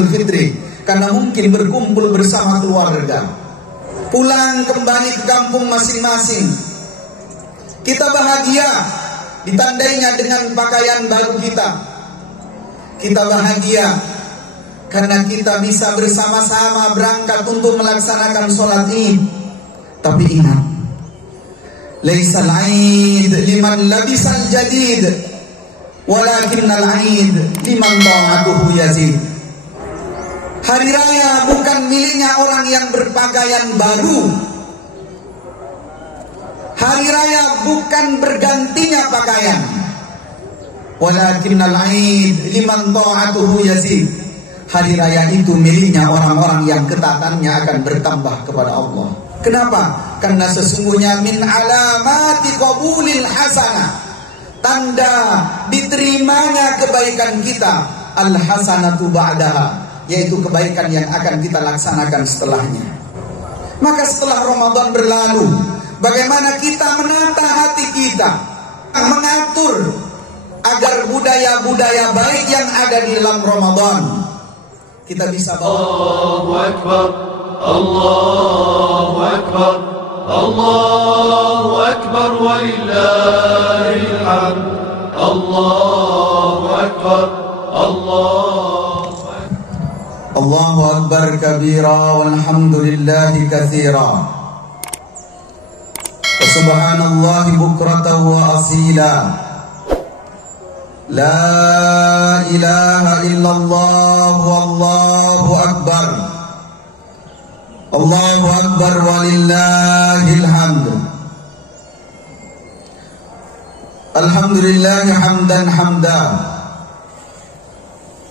Idul Fitri, karena mungkin berkumpul bersama keluarga, pulang kembali ke kampung masing-masing. Kita bahagia ditandainya dengan pakaian baru kita. Kita bahagia karena kita bisa bersama-sama berangkat untuk melaksanakan sholat Id. Tapi ingat, laisal Aid liman labisal jadid, walakinnal Aid liman ta'atuhu yazid. Hari raya bukan miliknya orang yang berpakaian baru. Hari raya bukan bergantinya pakaian. Walakinnal Aid liman ta'atuhu yazid. Hari raya itu miliknya orang-orang yang ketaatannya akan bertambah kepada Allah. Kenapa? Karena sesungguhnya min alamati qabulil hasanah, tanda diterimanya kebaikan kita, al hasanatu ba'daha, yaitu kebaikan yang akan kita laksanakan setelahnya. Maka setelah Ramadan berlalu, bagaimana kita menata hati kita, mengatur agar budaya-budaya baik yang ada di dalam Ramadan kita bisa bawa. Allahu Akbar, Allahu Akbar, Allahu Akbar, walillahil hamd. Allahu Akbar, Allahu Akbar kabira, walhamdulillahi katsira, wa subhanallahi bukratan wa asila. La ilaha illallah, wallahu akbar, Allahu akbar, walillahil hamd. Alhamdulillahi hamdan hamda,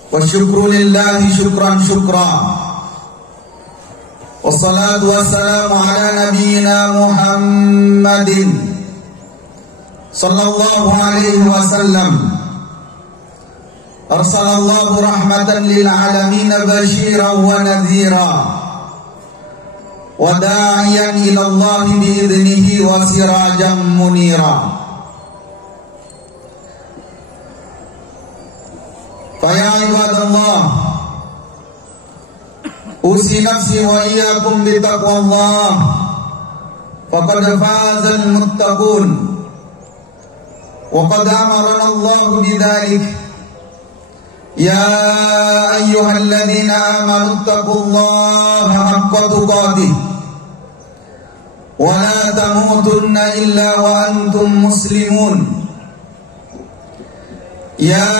wa syukru lillahi syukran syukra, wassalatu wassalamu ala nabiyyina Muhammadin sallallahu alaihi wasallam. Arsalallahu rahmatan lil alamin basyiran wa nadhira, wa da'iyan ila Allah bi idnihi wa sirajan munira. Fa ya ibadallah, usi nafsi wa iyyakum bi taqwallah, faqad fazal muttaqun, wa qad amarana Allah bidzalik. Ya ayyuhalladzina amanu taqullaha haqqa tuqatih wa la tamutunna illa wa antum muslimun. Ya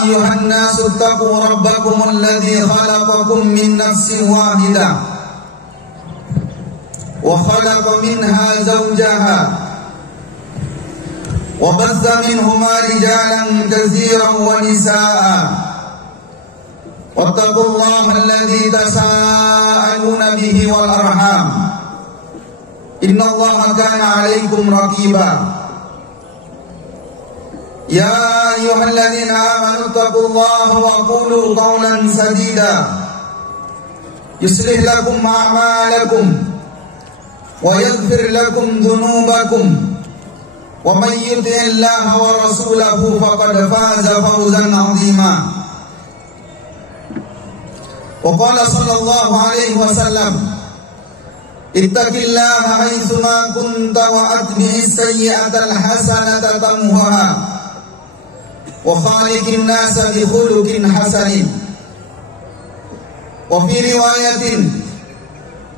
ayyuhan nasu taqu rabbakum alladzi khalaqakum min nafsin wahidah wa khalaqa minha zawjaha وبث منهما رجالا كثيرا ونساء واتقوا الله الذي تساءلون به والأرحام إن الله كان عليكم رقيبا. يا أيها الذين آمنوا اتقوا الله وقولوا قولا سديدا يصلح لكم أعمالكم ويغفر لكم ذنوبكم ومن يطع الله ورسوله فقد فاز فوزا عظيما. وقال صلى الله عليه وسلم اتق الله حيثما كنت واتبع السيئة الحسنة تمحها وخالق الناس بخلق حسن. وفي رواية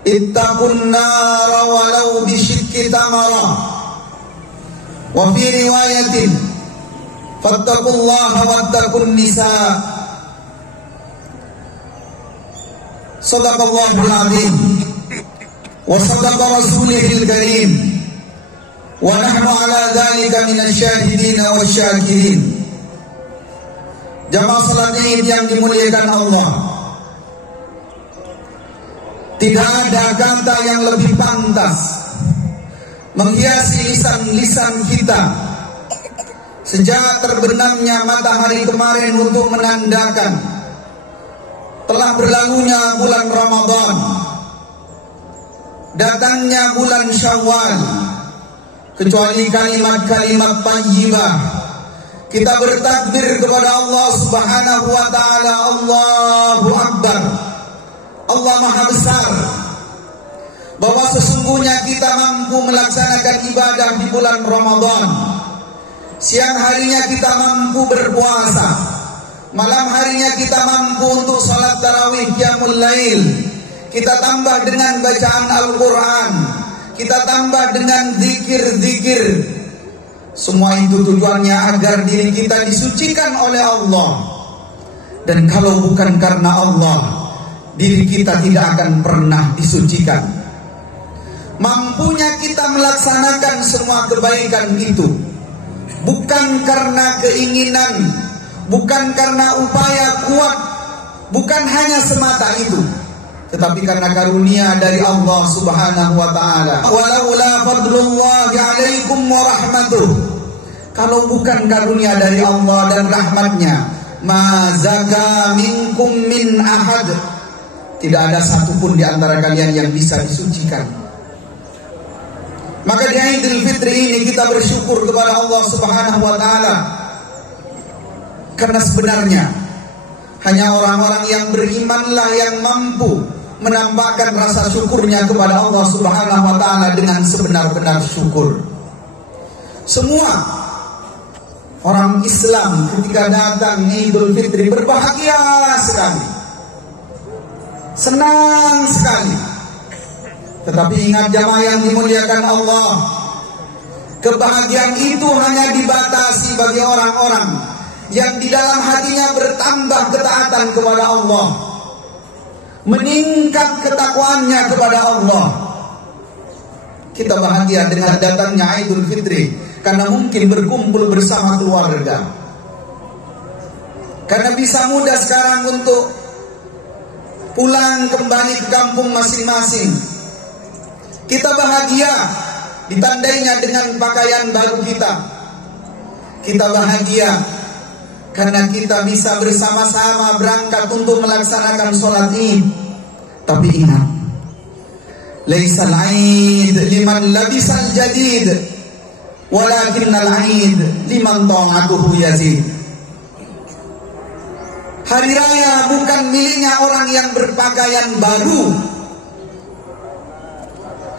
اتقوا النار ولو بشق تمرة. وفي رواية فاتقوا الله واتقوا النساء. صدق الله العظيم وصدق رسوله الكريم ونحن على ذلك من الشاهدين والشاكرين. Jamaah salat Id yang dimuliakan Allah, tidak ada kata yang lebih pantas menghiasi lisan-lisan kita sejak terbenamnya matahari kemarin untuk menandakan telah berlalunya bulan Ramadan, datangnya bulan Syawal, kecuali kalimat-kalimat thayyibah, kita bertakbir kepada Allah Subhanahu wa taala, Allahu Akbar. Allah Maha Besar. Bahwa sesungguhnya kita mampu melaksanakan ibadah di bulan Ramadan. Siang harinya kita mampu berpuasa, malam harinya kita mampu untuk salat tarawih qiyamul lail. Kita tambah dengan bacaan Al-Quran, kita tambah dengan zikir-zikir. Semua itu tujuannya agar diri kita disucikan oleh Allah. Dan kalau bukan karena Allah, diri kita tidak akan pernah disucikan. Mampunya kita melaksanakan semua kebaikan itu bukan karena keinginan, bukan karena upaya kuat, bukan hanya semata itu, tetapi karena karunia dari Allah Subhanahu wa taala. Walaula fadlullahi 'alaikum wa rahmatuh. Kalau bukan karunia dari Allah dan rahmatnya, ma zaka minkum min ahad. Tidak ada satupun di antara kalian yang bisa disucikan. Maka di Idul Fitri ini kita bersyukur kepada Allah Subhanahu wa taala. Karena sebenarnya hanya orang-orang yang berimanlah yang mampu menampakkan rasa syukurnya kepada Allah Subhanahu wa taala dengan sebenar-benar syukur. Semua orang Islam ketika datang Idul Fitri berbahagia sekali, senang sekali. Tetapi ingat jamaah yang dimuliakan Allah, kebahagiaan itu hanya dibatasi bagi orang-orang yang di dalam hatinya bertambah ketaatan kepada Allah, meningkat ketakwaannya kepada Allah. Kita bahagia dengan datangnya Idul Fitri karena mungkin berkumpul bersama keluarga, karena bisa mudah sekarang untuk pulang kembali ke kampung masing-masing. Kita bahagia ditandainya dengan pakaian baru kita. Kita bahagia karena kita bisa bersama-sama berangkat untuk melaksanakan sholat Id. Tapi ingat, laisal Id liman labisal jadid, walakinnal Id liman ta'atuhu yazid. Hari raya bukan miliknya orang yang berpakaian baru.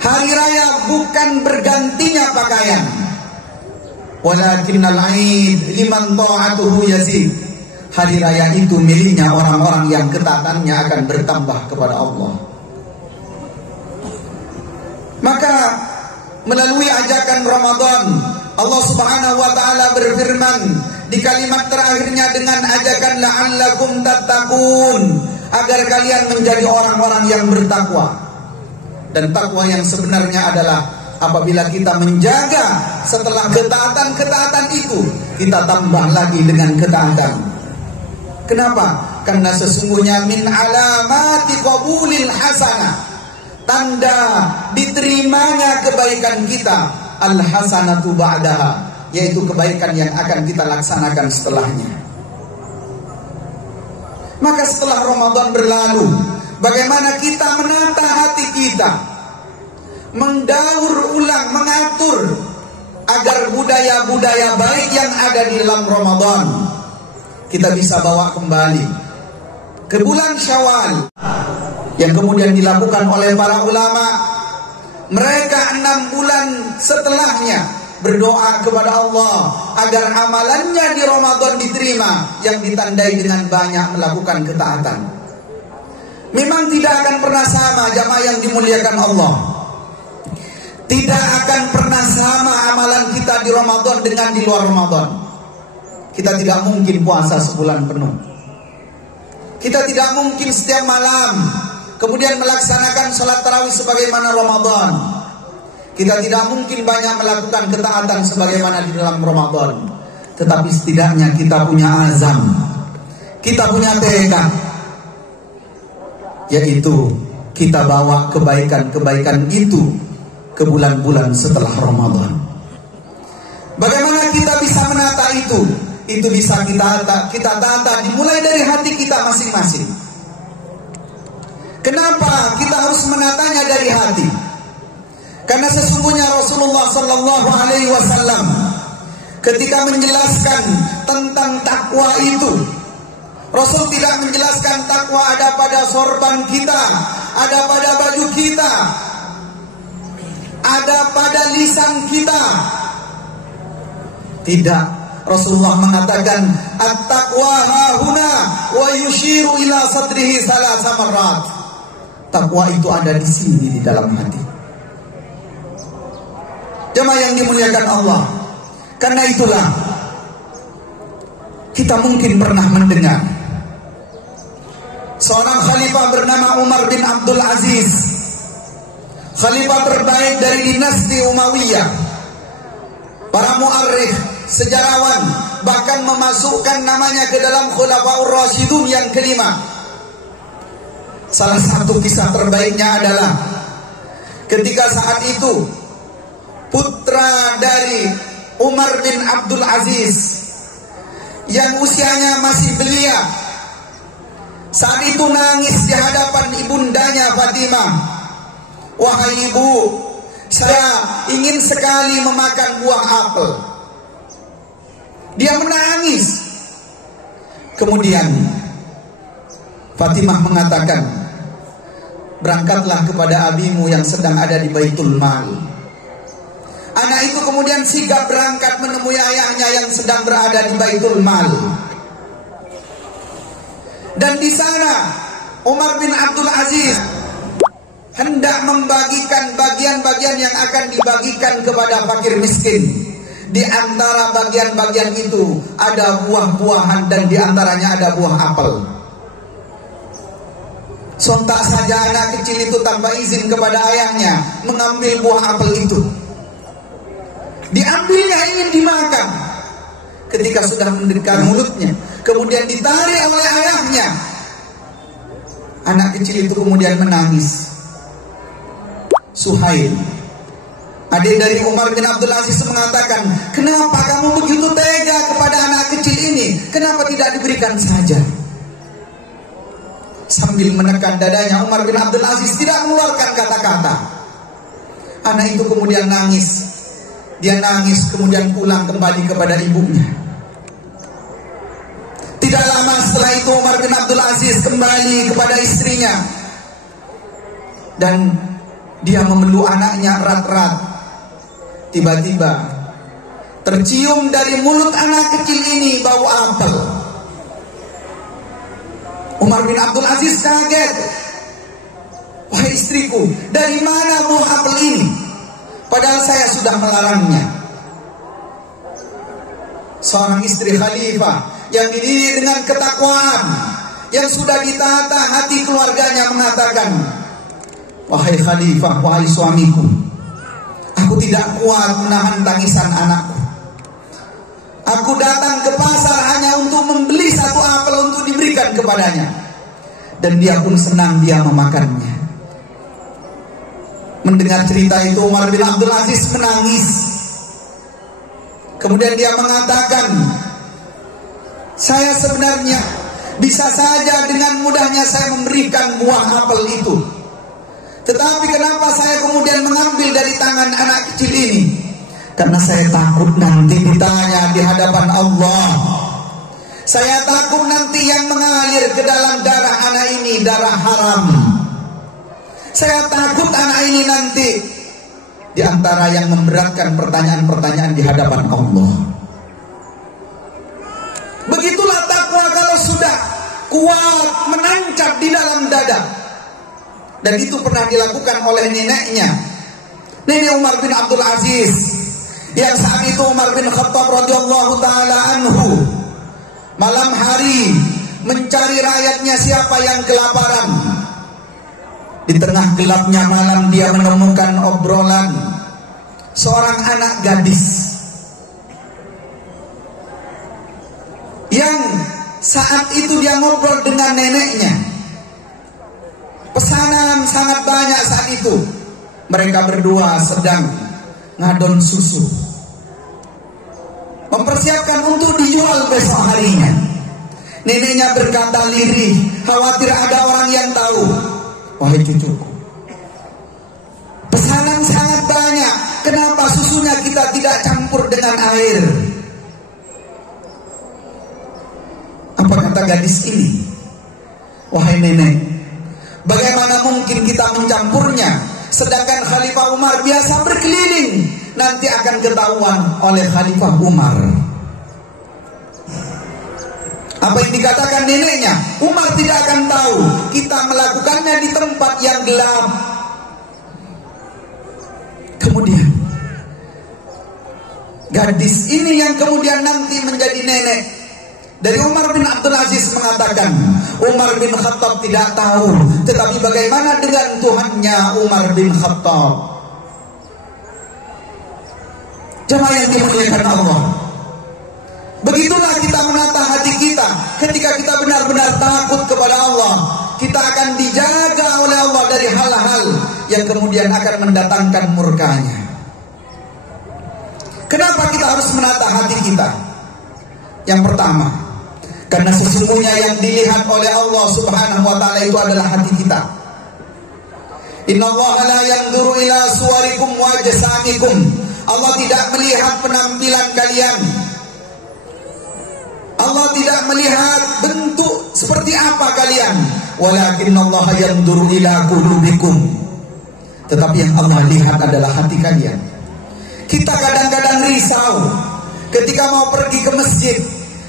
Hari raya bukan bergantinya pakaian. Walakinnal Id liman ta'atuhu yazid. Hari raya itu miliknya orang-orang yang ketaatannya akan bertambah kepada Allah. Maka melalui ajakan Ramadan, Allah Subhanahu wa taala berfirman di kalimat terakhirnya dengan ajakan la'allakum tattaqun, agar kalian menjadi orang-orang yang bertakwa. Dan takwa yang sebenarnya adalah apabila kita menjaga setelah ketaatan-ketaatan itu, kita tambah lagi dengan ketaatan. Kenapa? Karena sesungguhnya min alamati qabulil hasanah, tanda diterimanya kebaikan kita, al hasanatu ba'daha, yaitu kebaikan yang akan kita laksanakan setelahnya. Maka setelah Ramadan berlalu, bagaimana kita menata hati kita, mendaur ulang, mengatur agar budaya-budaya baik yang ada di dalam Ramadan kita bisa bawa kembali ke bulan Syawal, yang kemudian dilakukan oleh para ulama. Mereka 6 bulan setelahnya berdoa kepada Allah agar amalannya di Ramadan diterima, yang ditandai dengan banyak melakukan ketaatan. Memang tidak akan pernah sama jamaah yang dimuliakan Allah. Tidak akan pernah sama amalan kita di Ramadan dengan di luar Ramadan. Kita tidak mungkin puasa sebulan penuh. Kita tidak mungkin setiap malam kemudian melaksanakan sholat tarawih sebagaimana Ramadan. Kita tidak mungkin banyak melakukan ketaatan sebagaimana di dalam Ramadan. Tetapi setidaknya kita punya azam, kita punya tekad, yaitu kita bawa kebaikan-kebaikan itu ke bulan-bulan setelah Ramadan. Bagaimana kita bisa menata itu? Itu bisa kita tata dimulai dari hati kita masing-masing. Kenapa kita harus menatanya dari hati? Karena sesungguhnya Rasulullah sallallahu alaihi wasallam ketika menjelaskan tentang takwa itu, Rasul tidak menjelaskan takwa ada pada sorban kita, ada pada baju kita, ada pada lisan kita. Tidak, Rasulullah mengatakan at-taqwa hahuna wa yushiru ila sadrihi salasa marrat. Takwa itu ada di sini, di dalam hati. Jemaah yang dimuliakan Allah, karena itulah kita mungkin pernah mendengar seorang khalifah bernama Umar bin Abdul Aziz, khalifah terbaik dari dinasti Umayyah. Para mu'arrikh, sejarawan bahkan memasukkan namanya ke dalam Khulafaur Rasyidun yang kelima. Salah satu kisah terbaiknya adalah ketika saat itu putra dari Umar bin Abdul Aziz yang usianya masih belia, saat itu nangis di hadapan ibundanya Fatimah. Wahai ibu, saya ingin sekali memakan buah apel. Dia menangis. Kemudian Fatimah mengatakan, berangkatlah kepada abimu yang sedang ada di Baitul Mal. Anak itu kemudian sigap berangkat menemui ayahnya yang sedang berada di Baitul Mal. Dan di sana Umar bin Abdul Aziz hendak membagikan bagian-bagian yang akan dibagikan kepada fakir miskin. Di antara bagian-bagian itu ada buah-buahan dan di antaranya ada buah apel. Sontak saja anak kecil itu tanpa izin kepada ayahnya mengambil buah apel itu. Diambilnya ingin dimakan. Ketika sudah mendekat mulutnya, kemudian ditarik oleh ayahnya. Anak kecil itu kemudian menangis. Suhail, adik dari Umar bin Abdul Aziz, mengatakan, kenapa kamu begitu tega kepada anak kecil ini? Kenapa tidak diberikan saja? Sambil menekan dadanya, Umar bin Abdul Aziz tidak mengeluarkan kata-kata. Anak itu kemudian nangis. Dia nangis kemudian pulang kembali kepada ibunya. Tidak lama setelah itu Umar bin Abdul Aziz kembali kepada istrinya. Dan dia memeluk anaknya erat-erat. Tiba-tiba tercium dari mulut anak kecil ini bau apel. Umar bin Abdul Aziz kaget. Wahai istriku, dari mana bau apel ini? Padahal saya sudah melarangnya. Seorang istri khalifah yang dididik dengan ketakwaan, yang sudah ditata hati keluarganya, mengatakan, wahai khalifah, wahai suamiku, aku tidak kuat menahan tangisan anakku. Aku datang ke pasar hanya untuk membeli satu apel untuk diberikan kepadanya. Dan dia pun senang dia memakannya. Mendengar cerita itu Umar bin Abdul Aziz menangis. Kemudian dia mengatakan, saya sebenarnya bisa saja dengan mudahnya saya memberikan buah apel itu. Tetapi kenapa saya kemudian mengambil dari tangan anak kecil ini? Karena saya takut nanti ditanya di hadapan Allah. Saya takut nanti yang mengalir ke dalam darah anak ini darah haram. Saya takut anak ini nanti di antara yang memberatkan pertanyaan-pertanyaan di hadapan Allah. Begitulah takwa kalau sudah kuat menancap di dalam dada. Dan itu pernah dilakukan oleh neneknya, nenek Umar bin Abdul Aziz, yang saat itu Umar bin Khattab radhiyallahu taala anhu malam hari mencari rakyatnya siapa yang kelaparan. Di tengah gelapnya malam dia menemukan obrolan seorang anak gadis yang saat itu dia ngobrol dengan neneknya. Pesanan sangat banyak saat itu. Mereka berdua sedang ngadon susu, mempersiapkan untuk dijual besok harinya. Neneknya berkata lirih, khawatir ada orang yang tahu. Wahai cucuku, pesanan sangat banyak. Kenapa susunya kita tidak campur dengan air? kata gadis ini, wahai nenek, bagaimana mungkin kita mencampurnya, sedangkan Khalifah Umar biasa berkeliling, nanti akan ketahuan oleh Khalifah Umar. Apa yang dikatakan neneknya, Umar tidak akan tahu, kita melakukannya di tempat yang gelap. Kemudian gadis ini yang kemudian nanti menjadi nenek dari Umar bin Abdul Aziz mengatakan, Umar bin Khattab tidak tahu, tetapi bagaimana dengan Tuhannya Umar bin Khattab? Jemaah yang dimuliakan Allah, begitulah kita menata hati kita. Ketika kita benar-benar takut kepada Allah, kita akan dijaga oleh Allah dari hal-hal yang kemudian akan mendatangkan murkanya. Kenapa kita harus menata hati kita? Yang pertama, karena sesungguhnya yang dilihat oleh Allah Subhanahu wa ta'ala itu adalah hati kita. Innallaha la yanzuru ila suwarikum wa ajsamikum. Allah tidak melihat penampilan kalian. Allah tidak melihat bentuk seperti apa kalian. Walakinnallaha yanzuru ila qulubikum. Tetapi yang Allah lihat adalah hati kalian. Kita kadang-kadang risau ketika mau pergi ke masjid,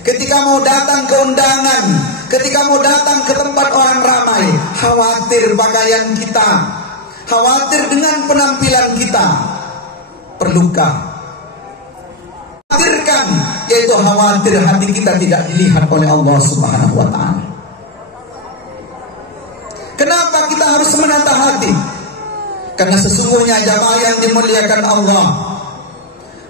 ketika mau datang ke undangan, ketika mau datang ke tempat orang ramai, khawatir pakaian kita, khawatir dengan penampilan kita. Perlukah? Khawatirkan, yaitu khawatir hati kita tidak dilihat oleh Allah Subhanahu wa ta'ala. Kenapa kita harus menata hati? Karena sesungguhnya jamaah yang dimuliakan Allah,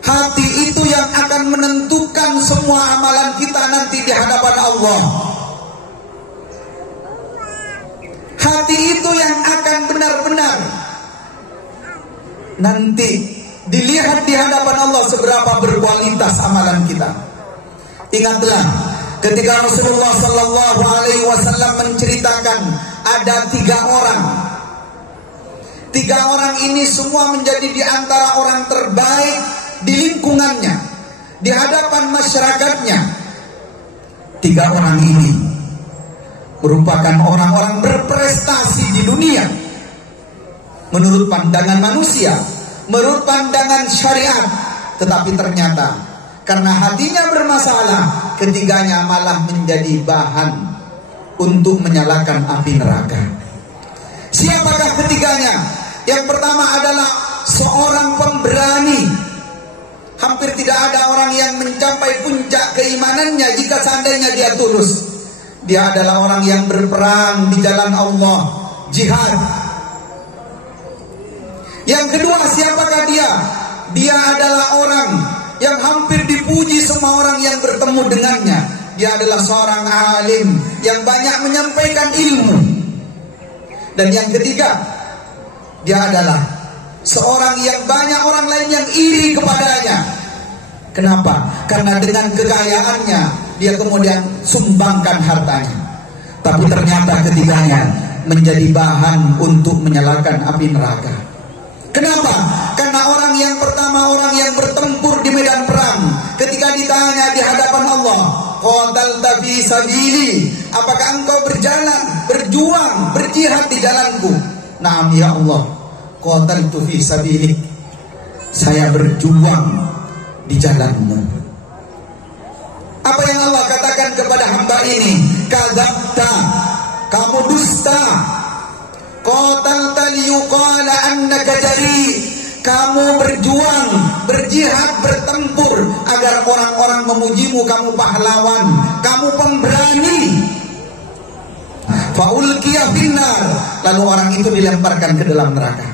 hati itu yang akan menentukan semua amalan kita nanti di hadapan Allah. Hati itu yang akan benar-benar nanti dilihat di hadapan Allah seberapa berkualitas amalan kita. Ingatlah ketika Rasulullah Sallallahu Alaihi Wasallam menceritakan ada 3 orang. 3 orang ini semua menjadi di antara orang terbaik di lingkungannya, di hadapan masyarakatnya. 3 orang ini merupakan orang-orang berprestasi di dunia menurut pandangan manusia, menurut pandangan syariat. Tetapi ternyata karena hatinya bermasalah, ketiganya malah menjadi bahan untuk menyalakan api neraka. Siapakah ketiganya? Yang pertama adalah seorang pemberani. Hampir tidak ada orang yang mencapai puncak keimanannya jika seandainya dia tulus. Dia adalah orang yang berperang di jalan Allah, jihad. Yang kedua, siapakah dia? Dia adalah orang yang hampir dipuji semua orang yang bertemu dengannya. Dia adalah seorang alim yang banyak menyampaikan ilmu. Dan yang ketiga, dia adalah seorang yang banyak orang lain yang iri kepadanya. Kenapa? Karena dengan kekayaannya dia kemudian sumbangkan hartanya. Tapi ternyata ketiganya menjadi bahan untuk menyalakan api neraka. Kenapa? Karena orang yang pertama, orang yang bertempur di medan perang, ketika ditanya di hadapan Allah, qatalta fi sabili, apakah engkau berjalan, berjuang, berjihad di jalanku? Naam ya Allah, qataltu fi sabili, saya berjuang di jalanmu. Apa yang Allah katakan kepada hamba ini? Kadzabta, kamu dusta. Qatalta liyuqala annaka jari, kamu berjuang, berjihad, bertempur agar orang-orang memujimu, kamu pahlawan, kamu pemberani. Faulqiya finnar, lalu orang itu dilemparkan ke dalam neraka.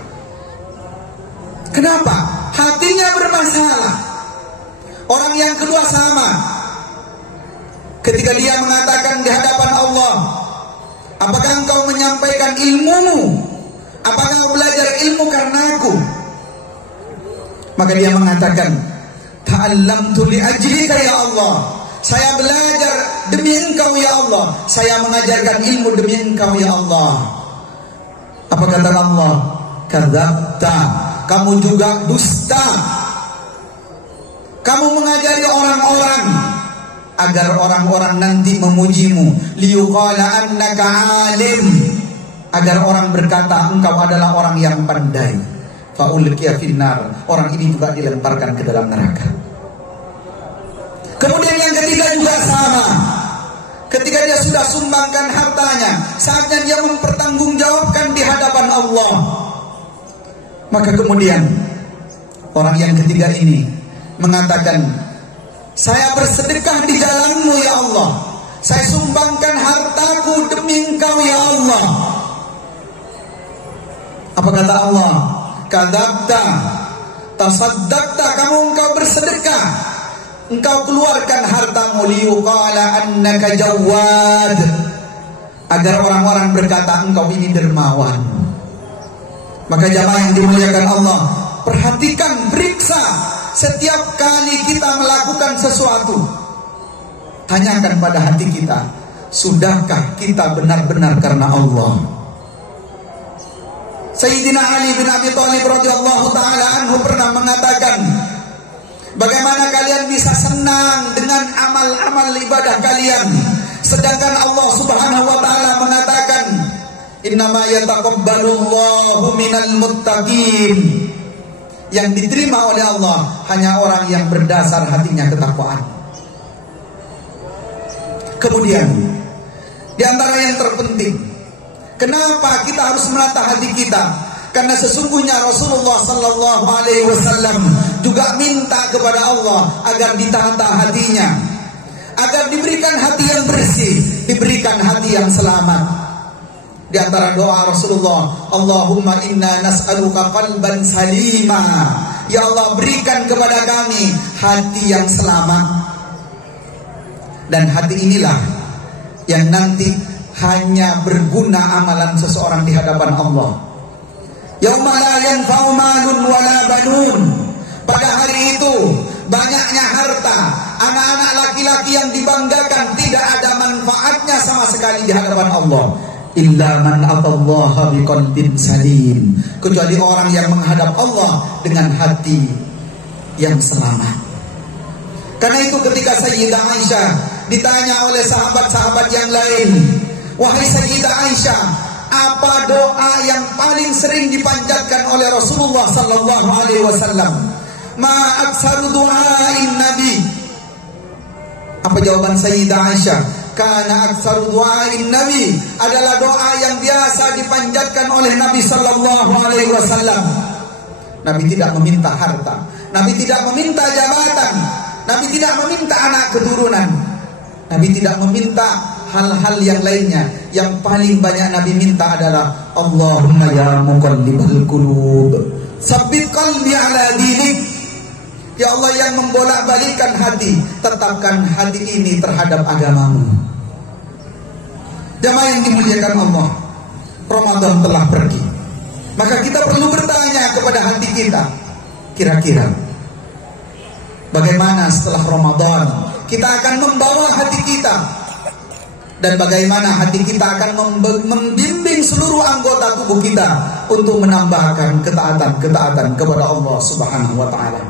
Kenapa? Hatinya bermasalah. Orang yang kedua sama. Ketika dia mengatakan di hadapan Allah, apakah engkau menyampaikan ilmumu? Apakah engkau belajar ilmu karena aku? Maka dia mengatakan, ta'allamtu li ajlika ya Allah, saya belajar demi engkau ya Allah, saya mengajarkan ilmu demi engkau ya Allah. Apa kata Allah? Kadzabta, kamu juga dusta. Kamu mengajari orang-orang agar orang-orang nanti memujimu, liyuqala annaka alim, agar orang berkata engkau adalah orang yang pandai. Faulqiya finnar, orang ini juga dilemparkan ke dalam neraka. Kemudian yang ketiga juga sama. Ketika dia sudah sumbangkan hartanya, saatnya dia mempertanggungjawabkan di hadapan Allah. Maka kemudian orang yang ketiga ini mengatakan, saya bersedekah di jalan-Mu ya Allah, saya sumbangkan hartaku demi Engkau ya Allah. Apa kata Allah? Kadzabta, tasaddaqta, engkau bersedekah, engkau keluarkan hartamu, liyuqala annaka jawad, agar orang-orang berkata engkau ini dermawan. Maka jamaah yang dimuliakan Allah, perhatikan, periksa setiap kali kita melakukan sesuatu. Tanyakan pada hati kita, sudahkah kita benar-benar karena Allah? Sayyidina Ali bin Abi Thalib radhiyallahu taala anhu pernah mengatakan, bagaimana kalian bisa senang dengan amal-amal ibadah kalian, sedangkan Allah Subhanahu wa taala mengatakan, innama yataqabbalullahu minal muttaqin, yang diterima oleh Allah hanya orang yang berdasar hatinya ketakwaan. Kemudian di antara yang terpenting, kenapa kita harus menata hati kita? Karena sesungguhnya Rasulullah sallallahu alaihi wasallam juga minta kepada Allah agar ditata hatinya, agar diberikan hati yang bersih, diberikan hati yang selamat. Di antara doa Rasulullah, Allahumma inna nas'aluka qalban salima, ya Allah berikan kepada kami hati yang selamat. Dan hati inilah yang nanti hanya berguna amalan seseorang di hadapan Allah. Yauma la yanfa'u malun wala banun, pada hari itu banyaknya harta, anak-anak laki-laki yang dibanggakan tidak ada manfaatnya sama sekali di hadapan Allah. Illa man atallaha biqalbin salim, kecuali orang yang menghadap Allah dengan hati yang selamat. Karena itu ketika Sayyidah Aisyah ditanya oleh sahabat-sahabat yang lain, wahai Sayyidah Aisyah, apa doa yang paling sering dipanjatkan oleh Rasulullah sallallahu alaihi wasallam? Ma aktsaru du'ain Nabi. Apa jawaban Sayyidah Aisyah? Karena aktsaru du'ain Nabi adalah doa yang biasa dipanjatkan oleh Nabi sallallahu alaihi wasallam. Nabi tidak meminta harta, Nabi tidak meminta jabatan, Nabi tidak meminta anak keturunan, Nabi tidak meminta hal-hal yang lainnya. Yang paling banyak Nabi minta adalah Allahumma ya muqallibal qulub, tsabbit qalbi ala dinik. Ya Allah yang membolak-balikkan hati, tetapkan hati ini terhadap agamamu. Jamaah yang dimuliakan Allah, Ramadan telah pergi. Maka kita perlu bertanya kepada hati kita, kira-kira bagaimana setelah Ramadan kita akan membawa hati kita, dan bagaimana hati kita akan membimbing seluruh anggota tubuh kita untuk menambahkan ketaatan kepada Allah Subhanahu wa taala.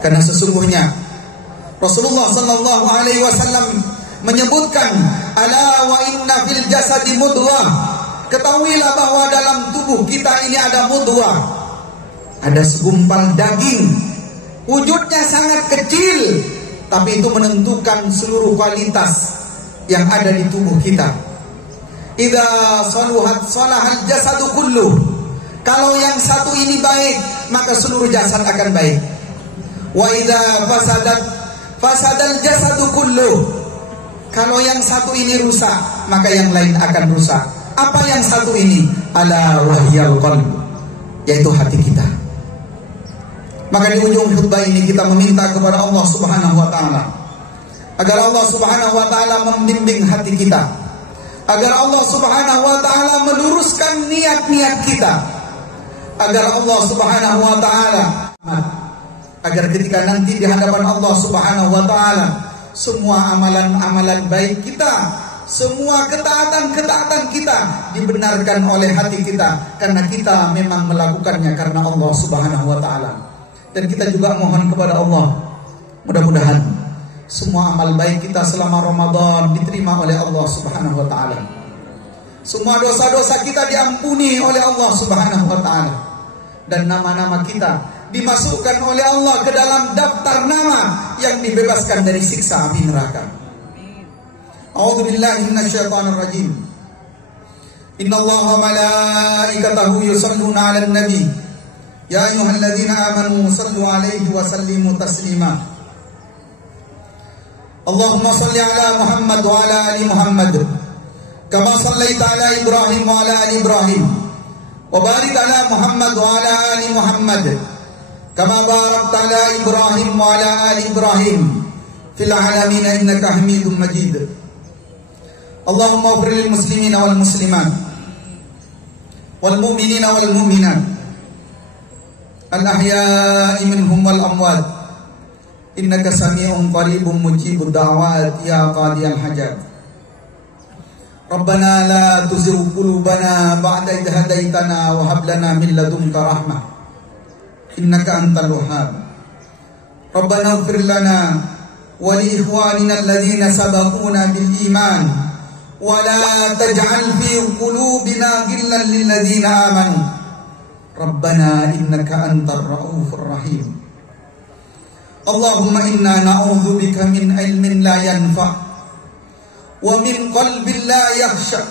Karena sesungguhnya Rasulullah sallallahu alaihi wasallam menyebutkan, ala wa inna fil jasadi mudghah, ketahuilah bahwa dalam tubuh kita ini ada mudghah, ada segumpal daging, wujudnya sangat kecil, tapi itu menentukan seluruh kualitas yang ada di tubuh kita. Idza saluhat salahal jasadu kulluh, kalau yang satu ini baik, maka seluruh jasad akan baik. Wa idza fasadal jasadu kulluh, kalau yang satu ini rusak, maka yang lain akan rusak. Apa yang satu ini? Ala wahyal qalb, yaitu hati kita. Maka di ujung khutbah ini kita meminta kepada Allah Subhanahu wa taala agar Allah Subhanahu wa taala membimbing hati kita, agar Allah Subhanahu wa taala meluruskan niat-niat kita, agar Allah Subhanahu wa taala, agar ketika nanti di hadapan Allah Subhanahu wa taala semua amalan-amalan baik kita, semua ketaatan-ketaatan kita dibenarkan oleh hati kita, karena kita memang melakukannya karena Allah Subhanahu wa taala. Dan kita juga mohon kepada Allah, mudah-mudahan semua amal baik kita selama Ramadan diterima oleh Allah Subhanahu wa taala. Semua dosa-dosa kita diampuni oleh Allah Subhanahu wa taala. Dan nama-nama kita dimasukkan oleh Allah ke dalam daftar nama yang dibebaskan dari siksa api neraka. A'udzubillahi minasyaitonir rajim. Innallaha wa malaikatahu yusholluna 'alan nabi. Ya ayyuhalladzina amanu shallu 'alaihi wa sallimu taslima. Allahumma shalli 'ala Muhammad wa 'ala ali Muhammad. Kama shallaita 'ala Ibrahim wa 'ala ali Ibrahim. Wa barik 'ala Muhammad wa 'ala ali Muhammad. Kama barakta 'ala Ibrahim wa 'ala ali Ibrahim fil 'alamin innaka Hamidum Majid. Allahumma ighfir lil muslimina wal muslimat wal mu'minina wal mu'minat al ahya'i minhum wal amwat innaka sami'un qaribun mujibud da'wat ya qadiyal hajat. Rabbana la tuzigh qulubana ba'da idh hadaitana wa hab lana min ladunka rahmah innaka antal wahhab. Rabbana ighfir lana wa li ikhwanina alladhina sabaquna bil iman wa la taj'al fi qulubina ghillan lil ladzina amanu Rabbana innaka antar raufur rahim. Allahumma inna na'udzu bika min ilmin la yanfa' wa min qalbin la yakhsha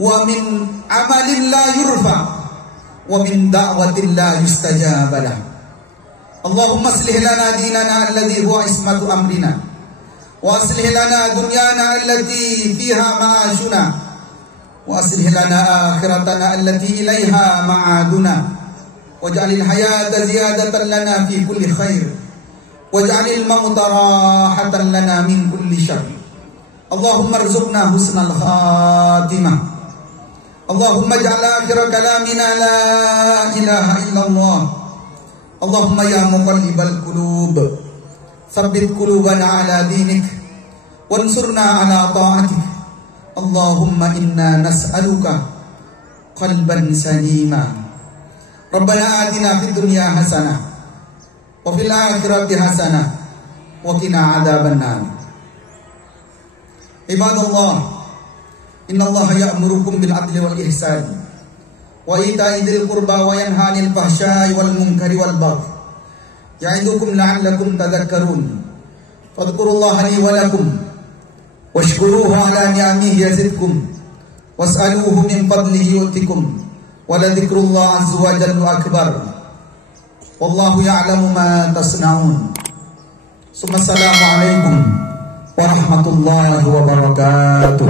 wa min amalin la yurfa wa min da'watin la yustajab lah. Allahumma aslih lana dinana alladhi huwa ismatu amrina wa aslih lana dunyana allati fiha ma'ashuna wa aslih lana akhiratana allati ilaiha ma'aduna waj'alil hayata ziyadatan lana fi kulli khair waj'alil mauta rahatan lana min kulli syarr. Allahumma arzuqna husnal khatimah. Allahumma ij'al akhir kalamina la ilaha illallah. Allahumma ya muqallibal qulub tsabbit qulubana ala dinik wansurna ala ta'atik. Allahumma inna nas'aluka qalban salima. Rabbana atina fid dunya hasanah wa fil akhirati hasanah wa qina adzabannar. Ibadallah, innallaha ya'murukum bil adli wal ihsan wa ita'i dzil qurba wa yanha 'anil fahsya'i wal munkari wal baghi ya'idukum la'allakum tadhakkarun. Fadhkurullaha li wa lakum washkuruhu 'ala ni'amihi yazidkum was'aluhu min fadlihi yu'tikum wa la dzikrullahi 'azza wa jalla akbar. Wallahu ya'lamu ma tasna'un. Assalamu alaikum warahmatullahi wabarakatuh.